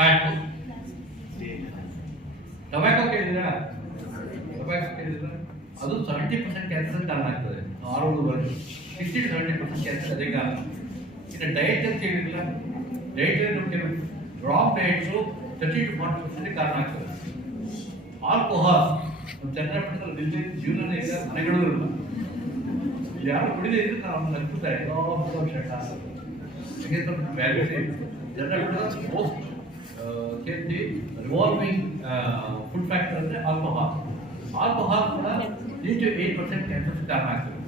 Fat tobacco ಕೇಳಿದಿರಾ tobacco ಕೇಳಿದ್ರಾ ಅದು ಸೆವೆಂಟಿ ಪರ್ಸೆಂಟ್ ಕ್ಯಾನ್ಸರ್ ಕಾರಣ ಆಗ್ತದೆ. ಆರೋಗ್ಯ ವರ್ಗ ಸಿಕ್ಸ್ಟಿ ಸೆವೆಂಟಿ ಪರ್ಸೆಂಟ್ ಕ್ಯಾನ್ಸರ್ ಅದೇ ಕಾರಣ. ಇನ್ನು ಡಯಟ್ ಅಂತ ಹೇಳಿಲ್ಲ ಡಯಟ್ ನಮಗೆ wrong diets thirty to forty percent ಕಾರಣ ಆಗ್ತದೆ. ಆಲ್ಕೋಹಾಲ್ ನಮ್ಮ ಚಂದ್ರಪಟ್ಟಣದಲ್ಲಿ ದಿಲ್ಲಿ ಜೀವನನೇ ಇಲ್ಲ ಮನೆಗಳೂ ಇಲ್ಲ ಯಾರು ಕುಡಿದೇ ಇದ್ರೆ ನಾವು ನಗ್ತಾರೆ ಎಲ್ಲೋ ಶರ್ಟ್ ಹಾಕೋದು ಜನರ some values revolving food factor ಅಂದರೆ ಆಲ್ಕೋಹಾಲ್ ಆಲ್ಕೋಹಾಲ್ ಕೂಡ three to eight percent cancer ಕಾರಣ ಆಗ್ತದೆ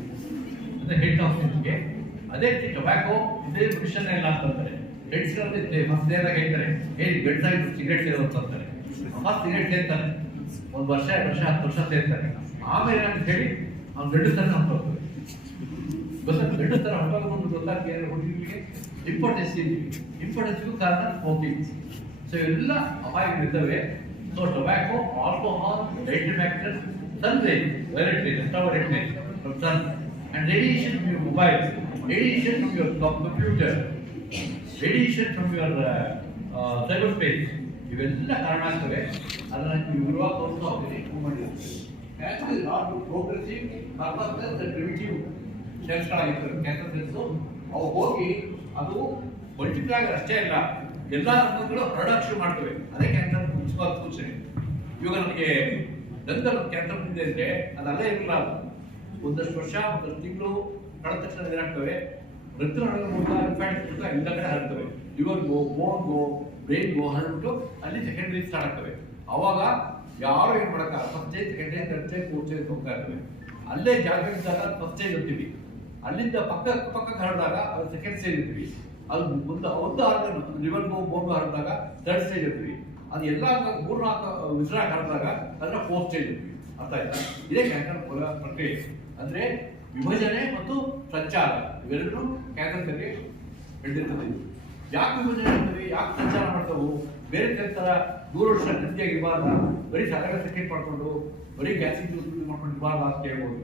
ಅಂದರೆ ಹೆಡ್ ಆಫ್ ನಿಮಗೆ ಅದೇ ರೀತಿ ಟೊಬ್ಯಾಕೋ ಇದೇ ಮನುಷ್ಯನ ಎಲ್ಲ ಅಂತಂತಾರೆ ಹೆಡ್ಸ್ಗಳಲ್ಲಿ ಫಸ್ಟ್ ಏನಾಗ ಹೇಳ್ತಾರೆ ಹೇಳಿ ಬೆಡ್ಸ್ ಆಗಿ ಸಿಗರೇಟ್ ಸೇರೋ ಅಂತಾರೆ. ಫಸ್ಟ್ ಸಿಗರೇಟ್ ಸೇರ್ತಾರೆ ಒಂದು ವರ್ಷ, ಎರಡು ವರ್ಷ, ಹತ್ತು ವರ್ಷ ಸೇರ್ತಾರೆ ಆಮೇಲೆ ಏನಂತ ಹೇಳಿ, ಅವ್ನು ಗಡ್ಡಿಸ್ತಾನೆ ಹೊಂಟೋಗ್ತದೆ ಗೊತ್ತಾ? ಹಂಪಾಗ ಒಂದು ಗೊತ್ತಾಗ್ತದೆ ಹುಡುಗಿಗೆ? ಇಂಪಾರ್ಟೆನ್ಸ್ ಇಂಪಾರ್ಟೆನ್ಸ್ಗೂ ಕಾರಣ ಸ್ಮೋಕಿಂಗ್ ಸೊ ಎಲ್ಲ ಇದ್ದಾವೆ. So tobacco alcohol diet factor sun violet rays ultraviolet rays from sun and radiation from your mobile radiation from your computer radiation from your cyberspace ಇವೆಲ್ಲ ಕಾರಣ ಆಗ್ತವೆ. ಅದನ್ನ ನೀವು ಇರುವಾಗ ತೋರಿಸ್ತಾ ಹೋಗ್ತೀನಿ. ಪ್ರೂವ್ ಮಾಡಿರ್ತೀವಿ ಅವು ಹೋಗಿ ಅದು ಆಗೋದು ಅಷ್ಟೇ ಇಲ್ಲ ಎಲ್ಲ ರಂಗಗಳು ಹರಡಕ್ಕೆ ಶುರು ಮಾಡ್ತವೆ. ಅದೇ ಕ್ಯಾನ್ಸರ್ ಸೂಚನೆ. ಇವಾಗ ನಮಗೆ ದಂತದ ಕ್ಯಾನ್ಸರ್ ಬಂದಿದೆ ಅಂದ್ರೆ ಅದು ಅಲ್ಲೇ ಇರಲ್ಲ. ಅದು ಒಂದಷ್ಟು ವರ್ಷ, ಒಂದಷ್ಟು ತಿಂಗಳು ಕಳೆದ ತಕ್ಷಣ ಏನಾಗ್ತವೆ? ರಕ್ತನಾಳಗಳ ಮೂಲಕ ಇನ್ಫ್ಯಾಕ್ಟ್ ಮೂಲಕ ಎಲ್ಲ ಕಡೆ ಹರಡ್ತವೆ. ಬೋನ್ಗೋ ಬ್ರೈನ್ಗೋ ಹರಡ್ಬಿಟ್ಟು ಅಲ್ಲಿ ಸೆಕೆಂಡರಿ ಸ್ಟಾರ್ಟ್ ಆಗ್ತವೆ. ಅವಾಗ ಯಾರು ಏನು ಮಾಡಕ್ಕ? ಫಸ್ಟ್ ಸ್ಟೇಜ್ ಸೆಕೆಂಡ್ ಹೋಗ್ತಾ ಇರ್ತವೆ. ಅಲ್ಲೇ ಜಾಗ ಫಸ್ಟ್ ಸ್ಟೇಜ್ ಇರ್ತೀವಿ ಅಲ್ಲಿಂದ ಪಕ್ಕ, ಪಕ್ಕಕ್ಕೆ ಹರಡಿದಾಗ ಅದು ಸೆಕೆಂಡ್ ಸ್ಟೇಜ್ ಅದು ಒಂದು ಒಂದು ಆರ್ಗನ್ ಲಿವರ್ಗೋ ಬೋನ್ ಹರಡಿದಾಗ ಥರ್ಡ್ ಸ್ಟೇಜ್ ಇರ್ತೀವಿ. ಅದು ಎಲ್ಲ ಮೂರು ನಾಲ್ಕು ವಿಸರಾಗ ಹರಡಿದಾಗ ಅದನ್ನ ಫೋರ್ತ್ ಸ್ಟೇಜ್ ಇರ್ತೀವಿ. ಅರ್ಥ ಆಯ್ತಾ? ಇದೇ ಕ್ಯಾನ್ಸರ್ ಪ್ರಕ್ರಿಯೆ. ಅಂದ್ರೆ ವಿಭಜನೆ ಮತ್ತು ಸಂಚಾರ. ಇವೆರಡೂ ಕ್ಯಾನ್ಸರ್ ಬಗ್ಗೆ ಹಿಡಿದಿರ್ತದೆ ಯಾಕೆ ವಿಭಜನೆ ಮಾಡ್ತವೆ ಯಾಕೆ ಸಂಚಾರ ಮಾಡ್ತಾವು? ಬೇರೆ ತರ ನೂರು ವರ್ಷ ಗಟ್ಟಿಯಾಗಿ ಇರಬಾರ್ದ? ಬರೀ ಸರಳ ಸೆಕೆಟ್ ಮಾಡ್ಕೊಂಡು, ಬರೀ ಗ್ಯಾಸಿಂಗ್ ಯೂಸ್ ಮಾಡ್ಕೊಂಡು ಇರಬಾರ್ದ ಅಂತ ಹೇಳ್ಬೋದು.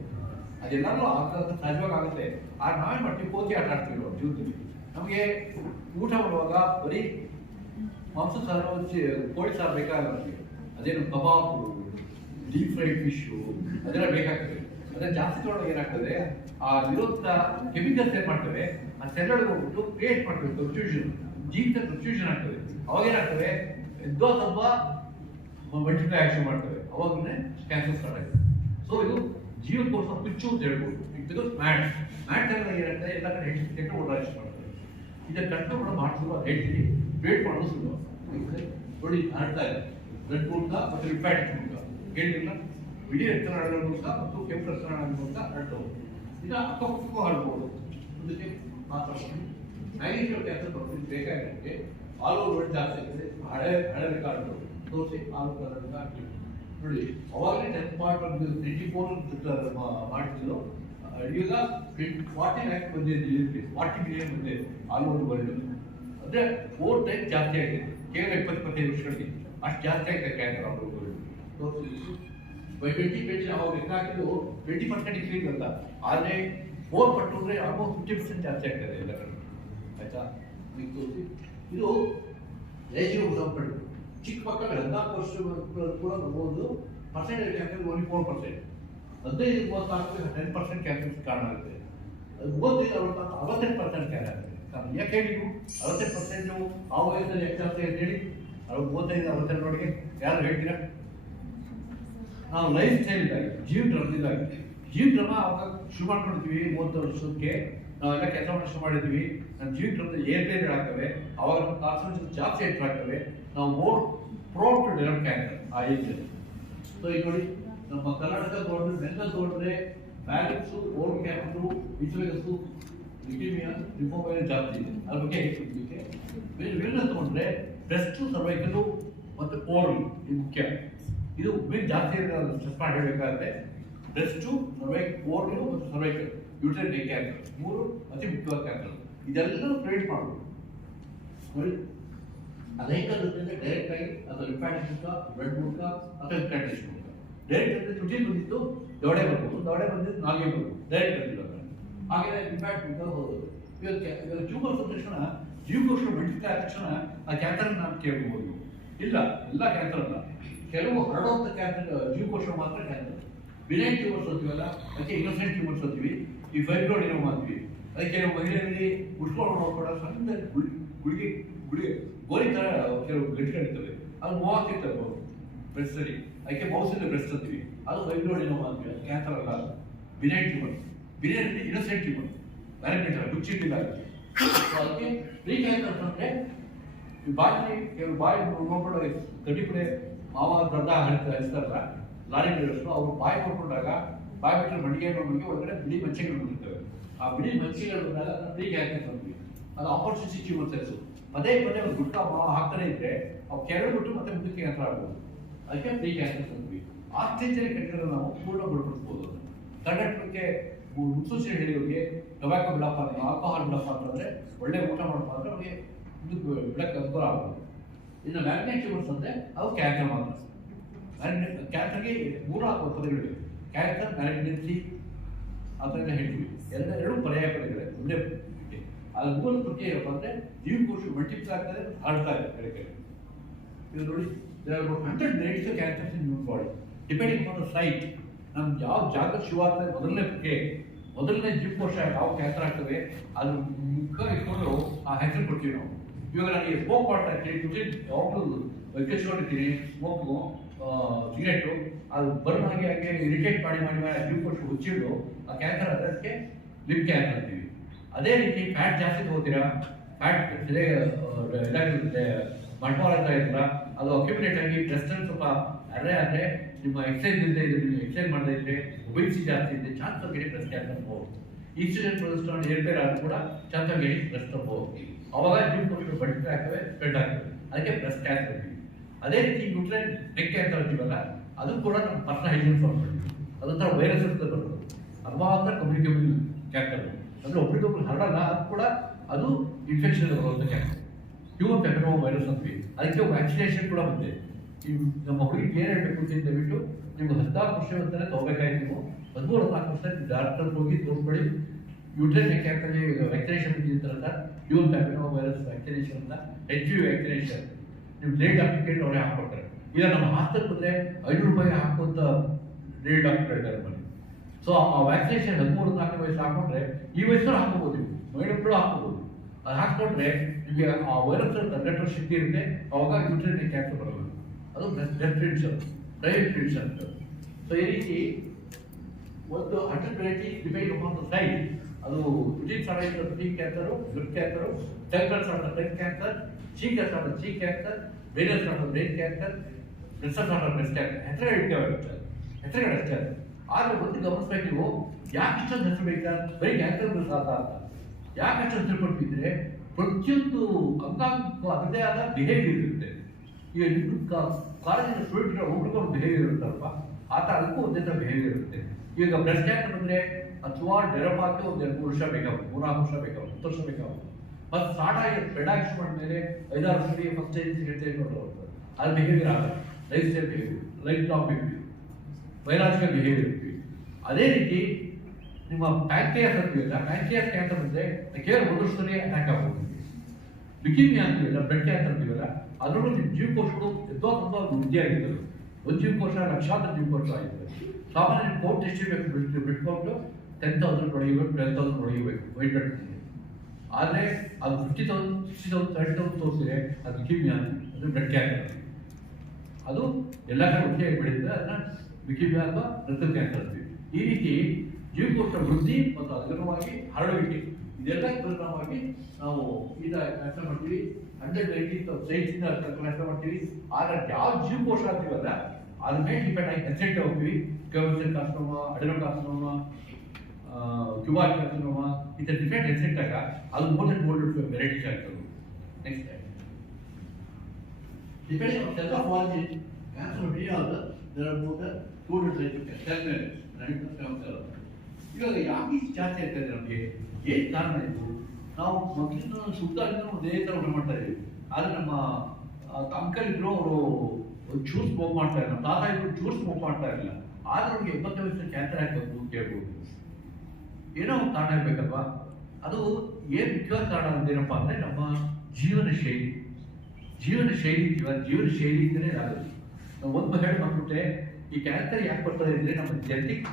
ಅದೆಲ್ಲರೂ ಆಗ ಸಹಜವಾಗಿ ಆಗುತ್ತೆ. ಆ ನಾವೇ ಮಟ್ಟಿ ಕೋತಿ ಆಟ ಆಡ್ತೀವಿ ಜೀವನದಲ್ಲಿ. ನಮಗೆ ಊಟ ಮಾಡುವಾಗ ಬರೀ ಮಾಂಸ ಸಾರು ಕೋಳಿ ಸಾರು ನಮಗೆ ಅದೇನು ಕಬಾಬು ಡೀಪ್ ಫ್ರೈ ಫಿಶು ಅದೆಲ್ಲ ಬೇಕಾಗ್ತದೆ. ಅದನ್ನ ಜಾಸ್ತಿ ತೊಗೊಂಡಾಗ ಏನಾಗ್ತದೆ, ಆ ವಿರೋಧ ಕೆಮಿಕಲ್ಸ್ ಏನು ಮಾಡ್ತವೆ, ಆ ಸೆಲ್ಲಡ್ ಹೋಗ್ಬಿಟ್ಟು ಕ್ರಿಯೇಟ್ ಮಾಡ್ತವೆ ಕನ್ಫ್ಯೂಷನ್ ಜೀವಿತ ಕನ್ಫ್ಯೂಷನ್ ಆಗ್ತದೆ. ಅವಾಗ ಏನಾಗ್ತದೆ ಎದ್ದೋ ಸ್ವಲ್ಪ ಮಲ್ಟಿಪ್ಲೈ ಆಕ್ಷನ್ ಮಾಡ್ತವೆ. ಅವಾಗಲೇ ಕ್ಯಾನ್ಸರ್ ಸ್ಟಾರ್ಟ್ ಆಗ್ತದೆ ಸೊ ಇದು ಜೀವಕೋಶ ಪಿಚ್ಚು ಅಂತ ಹೇಳ್ಬೋದು. ಇದು ಮ್ಯಾಟ್ ಮ್ಯಾಟ್ ಎಲ್ಲ ಏನಾಗ್ತದೆ, ಎಲ್ಲ ಕಡೆ ಹೆಚ್ಚು ಕೆಟ್ಟ ಓಡಾಡಿಸ್ ಮಾಡ್ತದೆ ಇದನ್ನ ಕಂಟ್ರೋಲ್ ಕೂಡ ಮಾಡ್ತಿರುವ ಹೇಳ್ತೀನಿ. ವೇಟ್ ಮಾಡೋದು ಸುಲಭ ನೋಡಿ ಹರಡ್ತಾ ಇದೆ ಬ್ಲಡ್ ಮೂಲಕ ಮತ್ತು ಲಿಂಫ್ಯಾಟಿಕ್ ಮೂಲಕ ಹೇಳಿಲ್ಲ ಬಿಳಿ ರಕ್ತನಾಳಗಳ ಮೂಲಕ ಮತ್ತು ಕೆಂಪು ರಕ್ತನಾಳಗಳ ಮೂಲಕ ಹರಡ್ತವೆ ಈಗ ಅಕ್ಕಪಕ್ಕಕ್ಕೂ ಹರಡ್ಬೋದು ಅದಕ್ಕೆ ಮಾತಾಡ್ತೀನಿ ಮ್ಯಾಗ್ನೀಷಿಯಂ ಕ್ಯಾನ್ಸರ್ ಬರ್ತೀನಿ ಬೇಕಾಗಿರೋಕ್ಕೆ ಆಲ್ ಓವರ್ ವರ್ಲ್ಡ್ ಜಾಸ್ತಿ ಆಗ್ತದೆ ಹಳೆ ಹಳೆ ರೆಕಾರ್ಡ್ ದೋಸೆ ಆಲ್ ಓವರ್ ರೆಕಾರ್ಡ್ ನೋಡಿ, ಅವಾಗಲೇ ಟೆನ್ ಪಾಯಿಂಟ್ ಟ್ವೆಂಟಿ ಫೋರ್ ಮಾಡ್ತಿದ್ರು ಈಗ ಫಾರ್ಟಿ ಲ್ಯಾಕ್ ಬಂದಿದೆ ಫಾರ್ಟಿ ಮಿಲಿಯನ್ ಬಂದಿದೆ. ಆಲ್ ಓವರ್ ವರ್ಲ್ಡ್ ಅಂದರೆ ಫೋರ್ ಟೈಮ್ ಜಾಸ್ತಿ ಆಗಿದೆ. ಕೇವಲ ಇಪ್ಪತ್ತು ಇಪ್ಪತ್ತೈದು ವರ್ಷಗಳಲ್ಲಿ ಅಷ್ಟು ಜಾಸ್ತಿ ಆಗಿದೆ cancer world by twenty twenty ಅವಾಗ ಲೆಕ್ಕ ಹಾಕಿದ್ದು ಟ್ವೆಂಟಿ ಪರ್ಸೆಂಟ್ ಇನ್ಕ್ರೀಸ್ ಅಂತ. ಆದರೆ ಫೋರ್ ಪಟ್ಟು ಅಂದರೆ ಆಲ್ಮೋಸ್ಟ್ ಫಿಫ್ಟಿ ಪರ್ಸೆಂಟ್ ಜಾಸ್ತಿ ಆಗ್ತದೆ ಎಲ್ಲ ಕಡೆ. ಆಯಿತಾ? ನಿಮ್ಗೆ ತೋರಿಸಿ. ಇದು ರೇಷಿಯೋ ಸಂಪಟ್ಟು ಚಿಕ್ಕ ಮಕ್ಕಳು ಹದಿನಾಲ್ಕು ವರ್ಷ ಕೂಡ ನೋಡೋದು percentage cancer only four percent ಹದಿನೈದು ಮೂವತ್ನಾಲ್ಕು ಟೆನ್ ಪರ್ಸೆಂಟ್ ಕ್ಯಾನ್ಸರ್ ಕಾರಣ ಆಗುತ್ತೆ. ಮೂವತ್ತೈದು, ಅರವತ್ನಾಲ್ಕು, ಅರವತ್ತೆಂಟು ಪರ್ಸೆಂಟ್ ಕ್ಯಾನ್ಸರ್ ಆಗುತ್ತೆ. ಕಾರಣ ಯಾಕೆ ಹೇಳಿ ನೀವು ಅರವತ್ತೆಂಟು ಪರ್ಸೆಂಟು ಆ ವಯಸ್ಸಲ್ಲಿ ಜಾಸ್ತಿ ಅಂತ ಹೇಳಿ? ಅರವತ್ತು, ಮೂವತ್ತೈದು ಅರವತ್ತೆರಡರೊಳಗೆ ಯಾರು ಹೇಳ್ತೀರಾ? ನಾವು ಲೈಫ್ ಸ್ಟೈಲ್ ಆಗಿ ಜೀವ ಕ್ರಮದಿಂದಾಗಿ ಜೀವ ಕ್ರಮ ಅವಾಗ ಶುರು ಮಾಡ್ಕೊಂಡಿದ್ವಿ ಮೂವತ್ತು ವರ್ಷಕ್ಕೆ. ನಾವೆಲ್ಲ ಕೆಲಸ ಮಾಡಿ ಶುರು ಮಾಡಿದ್ವಿ. ನಮ್ಮ ಜೀವ ಕ್ರಮದಲ್ಲಿ ಏರ್ಪೇರ್ ಆಗ್ತವೆ? ಅವಾಗ ನಮ್ಮ ಕಾನ್ಸಂಟ್ರೇಷನ್ ಜಾಸ್ತಿ ಎಂಟ್ರಾಗ್ತವೆ ನಾವು more prone to develop cancer ಆ ಏಜಲ್ಲಿ ಸೊ ಈಗ ನೋಡಿ ನಮ್ಮ ಕರ್ನಾಟಕ ತಗೊಂಡ್ರೆ ನೆಲ್ಲ ತಗೊಂಡ್ರೆ ಬ್ಯಾಲೆನ್ಸು ಓಲ್ಡ್ ಕ್ಯಾನ್ಸರು ವಿಶ್ವಗಸ್ಸು ಲಿಕಿಮಿಯಾ ಲಿಫೋಮೈಲ್ ಜಾಸ್ತಿ ಇದೆ. ಅದ್ರ ಬಗ್ಗೆ ಹೇಳ್ತಿದ್ದಕ್ಕೆ ಬೇರೆ ಬೇರೆ ತಗೊಂಡ್ರೆ ಬ್ರೆಸ್ಟು ಸರ್ವೈಕಲು ಮತ್ತು ಓರಲ್ ಇದು ಮುಖ್ಯ. ಇದು ಮೇನ್ ಜಾಸ್ತಿ ಸ್ಟ್ರೆಸ್ ಮಾಡಿ ಹೇಳಬೇಕಾದ್ರೆ ಬ್ರೆಸ್ಟು ಸರ್ವೈಕ್ ಓರಲು ಮತ್ತು ಸರ್ವೈಕಲ್ ಯೂಟ್ರೈನ್ ಕ್ಯಾನ್ಸರ್ ಮೂರು ಅತಿ ಮುಖ್ಯವಾದ ಕ್ಯಾನ್ಸರ್ ಇದೆಲ್ಲ ಪ್ರಿವೆಂಟ್ ಮಾಡಬೇಕು ನೋಡಿ ಅನೇಕ ರೀತಿಯಿಂದ ಡೈರೆಕ್ಟ್ ಆಗಿ ಅಥವಾ ಲಿಂಫ್ಯಾಟಿಕ್ ಮೂಲಕ ಬ್ಲಡ್ ಮೂಲಕ ಅಥವಾ ಇನ್ಫ್ಯಾಟಿಸ್ ಮೂಲಕ ಡೈರೆಕ್ಟ್ ಅಂದ್ರೆ ತುಟಿ ಬಂದಿತ್ತು ದೊಡೆ ಬರ್ಬೋದು ದೊಡೆ ಬಂದಿದ್ದು ನಾಲ್ಗೆ ಬರ್ಬೋದು ಡೈರೆಕ್ಟ್ ಅಂತಿಲ್ಲ ಹಾಗೆ ಇಂಪ್ಯಾಕ್ಟ್ ಹೋಗೋದು ಕ್ಯಾ- ಇವಾಗ ಟ್ಯೂಬರ್ ತಕ್ಷಣ ಜೀವಕೋಶ ಆದ ತಕ್ಷಣ ಆ ಕ್ಯಾನ್ಸರ್ ನಾವು ಕೇಳ್ಬೋದು. ಇಲ್ಲ, ಎಲ್ಲ ಕ್ಯಾನ್ಸರ್ ಅಲ್ಲ. ಕೆಲವು ಹರಡುವಂಥ ಕ್ಯಾನ್ಸರ್ ಜೀವಕೋಶ ಮಾತ್ರ ಕ್ಯಾನ್ಸರ್ ಬಿನೈನ್ ಟ್ಯೂಮರ್ಸ್ ಹೋಗ್ತೀವಲ್ಲ ಅದಕ್ಕೆ ಇನ್ನೊಸೆಂಟ್ ಟ್ಯೂಮರ್ಸ್ ಹೋಗ್ತೀವಿ ಈ ಫೈಬ್ರೋಡ್ ಏನೋ ಮಾಡ್ತೀವಿ. ಅದಕ್ಕೆ ಕೆಲವು ಮಹಿಳೆಯರಲ್ಲಿ ಉಟ್ಕೊಂಡು ನೋಡ್ಕೊಂಡ ಸಣ್ಣ ಗುಳಿ ಗುಳಿಗೆ ಗುಳಿಗೆ ಗೋರಿ ಥರ ಕೆಲವು ಗಟ್ಟಿಗಳಿರ್ತವೆ ಅದು ಮೂವತ್ತಿರ್ತವೆ ಸರಿ ಅದಕ್ಕೆ ಮೌಸಿಂದ ಬ್ರೆಸ್ಟ್ ಅಂತೀವಿ ಅದು ಫೈಬ್ರೋಡ್ ಏನೋ ಅಂತೀವಿ ಕ್ಯಾನ್ಸರ್ ಅಲ್ಲ benign tumour benign innocent tumour malignant ಮುಚ್ಚಿಟ್ಟಿಲ್ಲ ಅದಕ್ಕೆ ಪ್ರೀ ಕ್ಯಾನ್ಸರ್ ಅಂದರೆ, ಈ ಬಾಯಿ ಕೆಲವು ಬಾಯಿ ನೋಡ್ಕೊಂಡು ಗಡಿ ಕಡೆ ಮಾವ ದೊಡ್ಡ ಹರಿತ ಹರಿಸ್ತಾರಲ್ಲ, ಲಾರಿ ಡ್ರೈವರ್ಸು ಅವರು ಬಾಯಿ ನೋಡ್ಕೊಂಡಾಗ ಬಾಯಿ ಬಿಟ್ಟರೆ ಮಡಿಗೆ ನೋಡಿಗೆ ಒಳಗಡೆ ಬಿಳಿ ಮಚ್ಚೆಗಳು ಬಂದಿರ್ತವೆ ಆ ಬಿಳಿ ಮಚ್ಚೆಗಳು ಬಂದಾಗ ಪ್ರೀ ಕ್ಯಾನ್ಸರ್ ಅಂತೀವಿ ಅದು ಆಪರ್ಚುನಿಟಿ ಟ್ಯೂಮರ್ ಸೈಸು ಪದೇ ಪದೇ ಒಂದು ಗುಟ್ಟ ಹಾಕ್ತಾನೆ ಇದ್ರೆ ಅವು ಕೆರಳು ಬಿಟ್ಟು ಮತ್ತೆ ಮುಂದಕ್ಕೆ ಕ್ಯಾನ್ಸರ್ ಆಗ್ಬೋದು. ಅದಕ್ಕೆ ಫ್ರೀ ಕ್ಯಾಂಪಸ್ ಅಂತೀವಿ ಆರ್ಕಿಟೆಕ್ಚರ್ ಕಟ್ಟಿದ್ರೆ ನಾವು ಪೂರ್ಣ ಗುಣಪಡಿಸ್ಬೋದು ಅದನ್ನ ಕರ್ನಾಟಕಕ್ಕೆ ಮುನ್ಸೂಚನೆ ಹೇಳಿರೋರಿಗೆ ಟೊಬ್ಯಾಕೋ ಬಿಡಪ್ಪ ಅಂತ ಆಲ್ಕೋಹಾಲ್ ಬಿಡಪ್ಪ ಅಂತಂದ್ರೆ ಒಳ್ಳೆ ಊಟ ಮಾಡಪ್ಪ ಅಂದ್ರೆ ಅವ್ರಿಗೆ ಇದು ಬಿಡಕ್ಕೆ ಅನುಕೂಲ ಆಗ್ಬೋದು. ಇನ್ನು ಮ್ಯಾಗ್ನೆಟ್ ಅಂದರೆ ಅಂದ್ರೆ ಅವು ಕ್ಯಾನ್ಸರ್ ಮಾತ್ರ. ಕ್ಯಾನ್ಸರ್ಗೆ ಮೂರು ಪದಗಳಿವೆ. ಕ್ಯಾನ್ಸರ್ ಮ್ಯಾಗ್ನೆನ್ಸಿ ಅಂತ ಹೇಳ್ತೀವಿ. ಎಲ್ಲ ಎರಡು ಪರ್ಯಾಯ ಪದಗಳೇ ಒಂದೇ ಅದು ಅದ್ರ ಮೂಲ ಪ್ರಕ್ರಿಯೆ ಏನಪ್ಪ ಅಂದ್ರೆ ಜೀವಕೋಶ ಮಲ್ಟಿಪ್ಲೈ ಆಗ್ತದೆ ಹರಡ್ತಾ ಇದೆ ಕಡೆ ಕಡೆ. ಇದು ನೋಡಿ. There are about 100 grades of cancers in human body, depending on the site. ನಮ್ಗೆ ಯಾವ ಜಾಗ ಶುರು ಆಗ್ತದೆ ಮೊದಲನೇ ಪ್ರಕ್ರಿಯೆ ಮೊದಲನೇ ಜೀವಕೋಶ ಯಾವ ಕ್ಯಾನ್ಸರ್ ಆಗ್ತದೆ ಅದು ಮುಖ ಇಟ್ಕೊಂಡು ಆ ಹೆಸರು ಕೊಡ್ತೀವಿ ನಾವು. ಇವಾಗ ನನಗೆ ಸ್ಮೋಕ್ ಮಾಡ್ತಾ ಇರ್ತೀನಿ ಜೊತೆ ಯಾವಾಗಲೂ ವೈದ್ಯಸ್ಕೊಂಡಿರ್ತೀನಿ ಸ್ಮೋಕು ಸಿಗರೇಟು ಅದು ಬರ್ನ್ ಹಾಗೆ ಹಾಗೆ ಇರಿಟೇಟ್ ಮಾಡಿ ಮಾಡಿ ಮಾಡಿ ಜೀವಕೋಶ ಹುಚ್ಚಿಡು ಆ ಕ್ಯಾನ್ಸರ್ ಅದಕ್ಕೆ ಲಿಪ್ ಕ್ಯಾನ್ಸರ್ ಅಂತೀವಿ. ಅದೇ ರೀತಿ ಫ್ಯಾಟ್ ಜಾಸ್ತಿ ತಗೋತೀರಾ? ಫ್ಯಾಟ್ ಇದಾಗಿರುತ್ತೆ ಮಟ್ಮಾಲ್ ಅಂತ ಇದ್ರ ಅದು ಅಕ್ಯುಮಿನೇಟ್ ಆಗಿ ಬ್ರೆಸ್ಟ್ ಸ್ವಲ್ಪ ಅರೆ ಅಂದ್ರೆ ನಿಮ್ಮ ಎಕ್ಸೈಸ್ ಇಲ್ಲದೆ ಇದ್ರೆ, ನೀವು ಎಕ್ಸೈಸ್ ಮಾಡದೇ ಇದ್ರೆ ಒಬಿಸಿ ಜಾಸ್ತಿ ಇದೆ ಚಾನ್ಸ್ ಗೆಡಿ ಬ್ರೆಸ್ಟ್ ಕ್ಯಾನ್ಸರ್ ಹೋಗಿ ಈಸ್ಟ್ರೋಜನ್ ಪ್ರೊಜೆಸ್ಟ್ರಾನ್ ಏರ್ಪೇರ್ ಆದ್ರೂ ಕೂಡ ಚಾನ್ಸ್ ಗೆಡಿ ಬ್ರೆಸ್ಟ್ ಹೋಗಿ ಅವಾಗ ಜೀವಕೋಶ ಬಡ್ಡಿ ಆಗ್ತವೆ ಸ್ಪ್ರೆಡ್ ಆಗ್ತವೆ. ಅದಕ್ಕೆ ಬ್ರೆಸ್ಟ್ ಕ್ಯಾನ್ಸರ್ ಅದೇ ರೀತಿ ನ್ಯೂಟ್ರೈನ್ ನೆಕ್ ಕ್ಯಾನ್ಸರ್ ಅಂತೀವಲ್ಲ ಅದು ಕೂಡ ನಮ್ಮ ಪರ್ಸನಲ್ ಹೈಜೀನ್ ಫಾರ್ಮ್ ಅದೊಂಥರ ವೈರಸ್ ಅಂತ ಬರೋದು ಅದು ಮಾತ್ರ ಕಮ್ಯುನಿಕೇಬಲ್ ಕ್ಯಾನ್ಸರ್ ಅಂದ್ರೆ ಒಬ್ರಿಗೊಬ್ರು ಹರಡಲ್ಲ, ಅದು ಕೂಡ ಅದು ಇನ್ಫೆಕ್ಷನ್ ಬರುವಂಥ ಕ್ಯಾನ್ಸರ್ ಹ್ಯೂಮನ್ ಪೆಪನೋ ವೈರಸ್ ಅಂತೀವಿ ಅದಕ್ಕೆ ವ್ಯಾಕ್ಸಿನೇಷನ್ ಕೂಡ ಬಂದಿದೆ. ನಮ್ಮ ಹುಡುಗಿಗೆ ಏನು ಹೇಳಬೇಕು ಅಂತ ದಯವಿಟ್ಟು ನಿಮ್ಗೆ ಹದಿನಾಲ್ಕು ವರ್ಷ ಅಂತಾನೆ ತಗೋಬೇಕಾಯ್ತು ನೀವು. ಹದಿಮೂರು, ಹದಿನಾಲ್ಕು ವರ್ಷ ಡಾಕ್ಟರ್ ಹೋಗಿ ತೋರಿಸ್ಕೊಳ್ಳಿ. ಯೂಟ್ರೈನ್ ಕ್ಯಾನ್ಸರ್ಗೆ ವ್ಯಾಕ್ಸಿನೇಷನ್ ಇದ್ದಿರ್ತಾರಲ್ಲ ಹ್ಯೂಮನ್ ಪ್ಯಾಪಿನೋ ವೈರಸ್ ವ್ಯಾಕ್ಸಿನೇಷನ್ ಅಂತ ಎಚ್ ಯು ವ್ಯಾಕ್ಸಿನೇಷನ್ ನೀವು ಲೇಟ್ ಕೇಳಿ ಅವರೇ ಹಾಕ್ಕೊಡ್ತಾರೆ. ಈಗ ನಮ್ಮ ಹಾಸ್ಟೆಲ್ ಬಂದರೆ ಐನೂರು ರೂಪಾಯಿ ಹಾಕುವಂಥ ಲೇಟ್ ಡಾಕ್ಟರ್ ಇದ್ದಾರೆ ಬನ್ನಿ. ಸೊ ಆ ವ್ಯಾಕ್ಸಿನೇಷನ್ ಹದಿಮೂರು ನಾಲ್ಕು ವಯಸ್ಸು ಹಾಕೊಂಡ್ರೆ ಈ ವಯಸ್ಸಲ್ಲಿ ಹಾಕೋಬೋದು ನೀವು. ಮಹಿಳೆಗಳು ಹಾಕೋಬೋದು ಅದು ಹಾಕೊಂಡ್ರೆ ನಿಮಗೆ ಆ ವೈರಸ್ ತಡೆಗಟ್ಟುವ ಶಕ್ತಿ ಇರುತ್ತೆ, ಅವಾಗ ಇಮ್ಯುನಿಟಿ ಕ್ಯಾನ್ಸರ್ ಬರಲ್ಲ. ಅದು ಬೆಸ್ಟ್ ಟ್ರೀಟ್ಮೆಂಟ್ ಪ್ರೈವೇಟ್ ಅಂತ. ಸೊ ಈ ರೀತಿ ಒಂದು hundred variety depend upon the site ಅದು ಯುಟಿನ್ ಸೈಡ್ ಸ್ಟೀಕ್ ಕ್ಯಾನ್ಸರು ಬ್ಲಡ್ ಕ್ಯಾನ್ಸರು ಟೆಂಪಲ್ ಸಾಡ ಟೆಂಕ್ ಕ್ಯಾನ್ಸರ್ ಚೀಕ್ ಸಾಡ ಚೀಕ್ ಕ್ಯಾನ್ಸರ್ ಬ್ರೈನಲ್ ಸಾಡ ಬ್ರೈನ್ ಕ್ಯಾನ್ಸರ್ ಬ್ರೆಸ್ಟರ್ ಸಾಡ ಬ್ರೆಸ್ಟ್ ಕ್ಯಾನ್ಸರ್ ಹೆಸರು ಹೇಳ್ತೇವೆ ಹೆಸರುಗಳು ಅಷ್ಟೇ. ಆದ್ರೆ ಒಂದು ಗಮನಿಸ್ಬೇಕು ನೀವು, ಯಾಕೆ ಇಷ್ಟೊಂದು ಹೆಸರು ಬೇಕಾ? ಬರೀ ಕ್ಯಾನ್ಸರ್ ಸಾಧ ಅಂತ. ಯಾಕೆ ಅಷ್ಟೊಂದು ತಿಳ್ಕೊಳ್ತಿದ್ರೆ ಪ್ರತಿಯೊಂದು ಅದರದೇ ಆದ ಬಿಹೇವಿಯರ್ ಇರುತ್ತೆ. ಈಗ ನಿಮ್ಮ ಕಾಲೇಜಿನ ಸ್ಟೂಡೆಂಟ್ಗಳ ಒಬ್ರಿಗೊಂದು ಬಿಹೇವಿಯರ್ ಇರುತ್ತಲ್ವಾ? ಆ ಥರ ಅದಕ್ಕೂ ಒಂದೇ ಥರ ಬಿಹೇವಿಯರ್ ಇರುತ್ತೆ. ಈಗ ಬ್ರೆಸ್ಟ್ ಕ್ಯಾನ್ಸರ್ ಬಂದ್ರೆ ಅಥವಾ ಡೆವಲಪ್ ಆಗಿ ಒಂದು ಎರಡು ಮೂರು ವರ್ಷ ಬೇಕಾಗುತ್ತೆ ಮೂರ್ನಾಲ್ಕು ವರ್ಷ ಬೇಕಾಗುತ್ತೆ, ಹತ್ತು ವರ್ಷ ಬೇಕಾಗುತ್ತೆ. ಅದು ಸ್ಟಾರ್ಟ್ ಆಗಿ ಮೇಲೆ ಮಾಡಿದ್ಮೇಲೆ ಐದಾರು ವರ್ಷ ಫಸ್ಟ್ ಸ್ಟೇಜ್ ಸೆಕೆಂಡ್ ಸ್ಟೇಜ್ ನೋಡೋದು ಅದು ಬಿಹೇವಿಯರ್ ಆಗಲ್ಲ. Lifestyle behaviour lifelong behaviour biological behaviour ಅದೇ ರೀತಿ ನಿಮ್ಮ ಪ್ಯಾಂಕ್ರಿಯಾಸ್ ಅಂತೀವಲ್ಲ ಪ್ಯಾಂಕ್ರಿಯಾಸ್ ಕ್ಯಾನ್ಸರ್ ಬಂದರೆ ಕೇವಲ ಒಂದು ವರ್ಷದಲ್ಲಿ ಅಟ್ಯಾಕ್ ಆಗ್ಬೋದು. ಲಿಕಿಮಿಯಾ ಅಂತೀವಲ್ಲ ಬ್ಲಡ್ ಕ್ಯಾನ್ಸರ್ ಅಂತೀವಲ್ಲ ಅದರಲ್ಲೂ ನಿಮ್ಮ ಜೀವಕೋಶಗಳು ಎದ್ದೋ ತುಂಬ ಆಗಿರ್ತದೆ ಒಂದು ಜೀವಕೋಶ, ಲಕ್ಷಾಂತರ ಜೀವಕೋಶ ಆಗಿರ್ತದೆ ಸಾಮಾನ್ಯ ಕೌಂಟ್ ಎಷ್ಟಿರಬೇಕು ಬಿಟ್ಟು ಬಿಟ್ಕೊಂಡು ಟೆನ್ ತೌಸಂಡ್ ಹೊಡೆಯಬೇಕು ಟ್ವೆಲ್ ತೌಸಂಡ್ ಹೊಡೆಯಬೇಕು ವೈಟ್ ಬ್ಲಡ್ ಆದರೆ ಅದು fifty thousand sixty thousand thirty thousand ತೋರಿಸಿದ್ರೆ ಅದು ಬಿಕಿಮಿ ಅದು ಬ್ಲಡ್ ಕ್ಯಾನ್ಸರ್ ಅದು ಎಲ್ಲ ಕಡೆ ಒಟ್ಟಿಗೆ ಬೆಳೀತದೆ ಅದನ್ನ ಲಿಕಿಮಿಯಾ ಅಥವಾ ರಕ್ತ ಕ್ಯಾನ್ಸರ್ ಅಂತೀವಿ ಈ ರೀತಿ ಜೀವಕೋಶ ವೃದ್ಧಿ ಮತ್ತು ಅನುಗುಣವಾಗಿ ಹರಡುವಿಕೆ. ಇದೆಲ್ಲ ಪರಿಣಾಮವಾಗಿ ನಾವು ಈಗ ಕೆಲಸ ಮಾಡ್ತೀವಿ. ಹಂಡ್ರೆಡ್ ನೈಂಟಿ ಸೈನ್ಸಿಂದ ಕೆಲಸ ಮಾಡ್ತೀವಿ. ಆದ್ರೆ ಯಾವ ಜೀವಕೋಶ ಅಂತೀವಲ್ಲ ಅದ್ರ ಮೇಲೆ ಡಿಪೆಂಡ್ ಆಗಿ ಕನ್ಸೆಂಟ್ ಹೋಗ್ತೀವಿ. ಕರ್ಮಸೆಲ್ ಕಾರ್ಸಿನೋಮ ಅಡಿನೋ ಕಾರ್ಸಿನೋಮ ಕ್ಯೂಬಾ ಈ ಥರ ಡಿಫ್ರೆಂಟ್ ಎಸೆಟ್ ಆಗ ಅದು ಮೋರ್ ದನ್ ಮೋರ್ ವೆರೈಟೀಸ್ ಆಗ್ತದೆ next time on cancer will be other, there are more than two hundred types of cancer, right? cancer. ಇವಾಗ ಯಾಕೆ ಜಾಸ್ತಿ ಆಗ್ತಾ ಇದೆ ನಮಗೆ? ಏನು ಕಾರಣ ಇದು. ನಾವು ಮೊದಲಿನ ಶುದ್ಧ ಅದೇ ಥರ ಊಟ ಮಾಡ್ತಾ ಇದೀವಿ ಆದರೆ ನಮ್ಮ ಅಂಕಲ್ ಇದ್ರು ಅವರು ಜ್ಯೂಸ್ ಸ್ಮೋಕ್ ಮಾಡ್ತಾ ಇಲ್ಲ. ತಾತ ಇದ್ರು ಜ್ಯೂಸ್ ಸ್ಮೋಕ್ ಮಾಡ್ತಾ ಇರಲಿಲ್ಲ ಆದ್ರೆ ಅವ್ರಿಗೆ ಎಂಬತ್ತು ವರ್ಷ ಕ್ಯಾನ್ಸರ್ ಆಗ್ಬೋದು ಕೇಳ್ಬೋದು ಏನೋ ಒಂದು ಕಾರಣ ಇರ್ಬೇಕಲ್ವಾ? ಅದು ಏನು ಮುಖ್ಯವಾದ ಕಾರಣ ಅಂದೇನಪ್ಪ ಅಂದರೆ ನಮ್ಮ ಜೀವನ ಶೈಲಿ. ಜೀವನ ಶೈಲಿ ಜೀವನ ಜೀವನ ಶೈಲಿ ಆಗುತ್ತೆ. ನಾವು ಒಂದು ಹೇಳಿ ಬಂದ್ಬಿಟ್ಟೆ ಈ ಕ್ಯಾನ್ಸರ್ ಯಾಕೆ ಬರ್ತದೆ ಅಂದರೆ ನಮ್ಮ ಜೆನೆಟಿಕ್